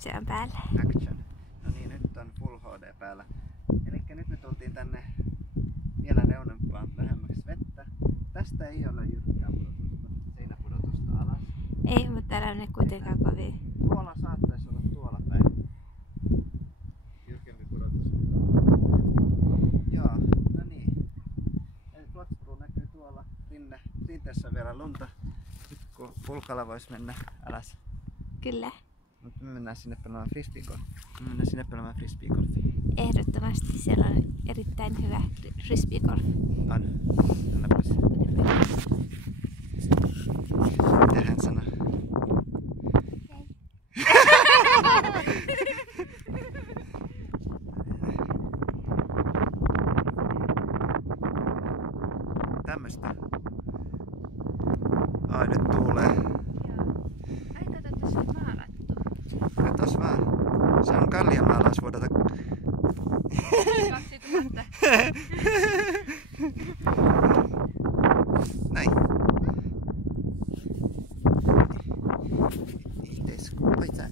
Se on päällä. Action. No niin, nyt on Full HD päällä. Elikkä nyt me tultiin tänne vielä reunempaan lähemmäksi vettä. Tästä ei ole jyrkkää pudotusta, seinäpudotusta alas. Ei, mutta täällä on ne kuitenkaan kovin. Tuolla saattaisi olla tuolla päin jyrkempi pudotus. Joo, no niin. Eli Flotsbro näkyy tuolla. Rinteessä on vielä lunta. Nyt kun pulkalla voisi mennä alas. Kyllä. Mutta me mennään sinne pelaamaan frisbeegolfia. Ehdottomasti siellä on erittäin hyvä frisbeegolf. On. Annapas. Mitä hän sanoo? Tämmöstä. Ai nyt tuulee. Ai kato, tässä on maalattu. Katos vaan. Se on kalliamaalaisvuodelta. 2000. Näin. Oi sä.